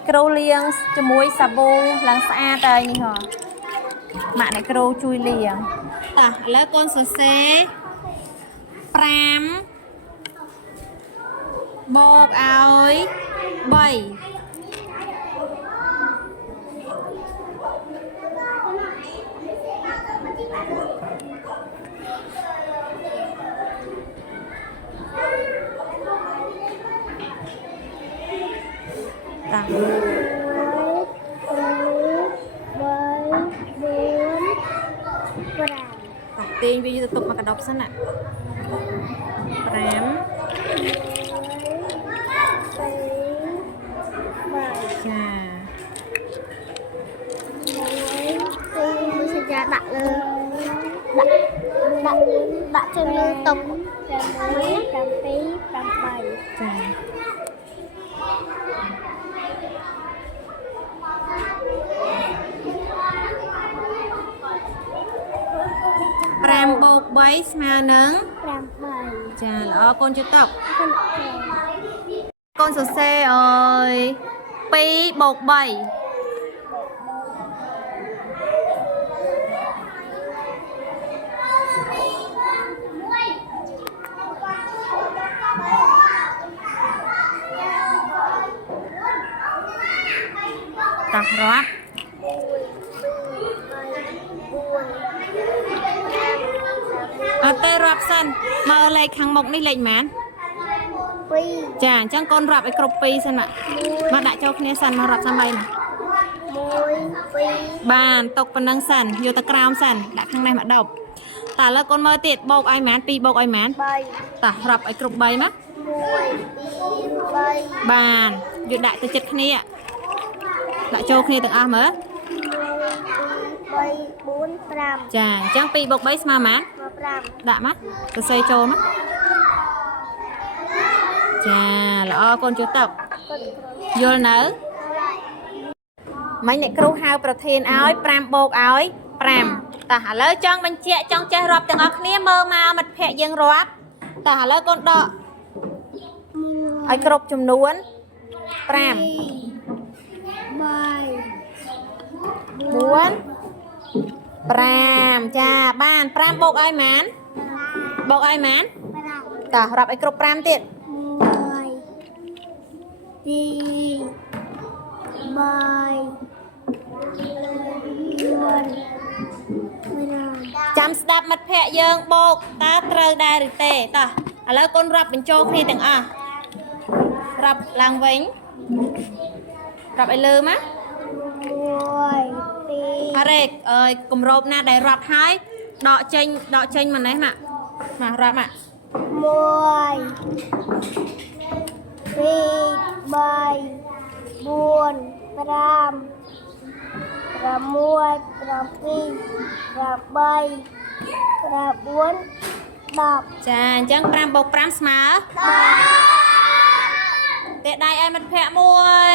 អ្នកគ្រូលាងជាមួយសាប៊ូឡើងស្អាតហើយនេះហ៎ម៉ាក់អ្នកគ្រូជួយលាងតោះឥឡូវកូនសរសេរ5បូកឲ្យ3តាទាញវាទៅទុកមកកណ្ដប់សិនណា5ចាដាក់លើដាក់ជើងលើតុក6 7 8ចា5បូក3ស្មើនឹង8ចាល្អកូនជឿតបកូនសរសេរអើយ2បូក3តោះរាប់អត់ទេរាប់សិនមើលលេខខាងមុខនេះលេខប៉ុន្មាន2ចាអញ្ចឹងកូនរាប់ឲ្យគ្រប់2សិនមកដាក់ចូលគ្នាសិនមករាប់សាំបីណា1 2បានຕົកប៉ុណ្ណឹងសិនយកទៅក្រោមសិនដាក់ខាងនេះមកដប់តើឥឡូវកូនមើលទៀតបូកឲ្យប៉ុន្មាន2បូកឲ្យប៉ុន្មានតោះរាប់ឲ្យគ្រប់3មក1 2 3បានយកដាក់ទៅចិត្តគ្នាដាក់ចូលគ្នាទាំងអស់មើល1 2 3 4 5ចាអញ្ចឹង2បូក3ស្មើប៉ុន្មាន5ដាក់មកសរសេរចូលមកចាល្អកូនជួយតបយល់នៅមិញអ្នកគ្រូហៅប្រធានឲ្យ5បូកឲ្យ5តោះឥឡូវចង់បញ្ជាក់ចង់ចេះរាប់ទាំងអស់គ្នាមើលមកមិត្តភ័ក្ដិយើងរាប់តោះឥឡូវកូនដកឲ្យគ្រប់ចំនួន5 4 5ចាបាន5បូកឲ្យប៉ុន្មានបូកឲ្យប៉ុន្មានតោះរាប់ឲ្យគ្រប់5ទៀតចាំស្ដាប់មិត្តភ័ក្ដិយើងបូកតើត្រូវដែរឬទេតោះឥឡូវកូនរាប់បញ្ចូលគ្នាទាំងអស់រាប់ឡើងវិញរាប់ឲ្យលើមកអរេកអើយគម្របណាដែលរាប់ហើយដកចេញមកនេះមករាប់មក1 2 3 4 5 6 7 8 9 10ចាអញ្ចឹង5បូក5ស្មើ10ទេដៃឲ្យមិត្តភ័ក្ដិមួយ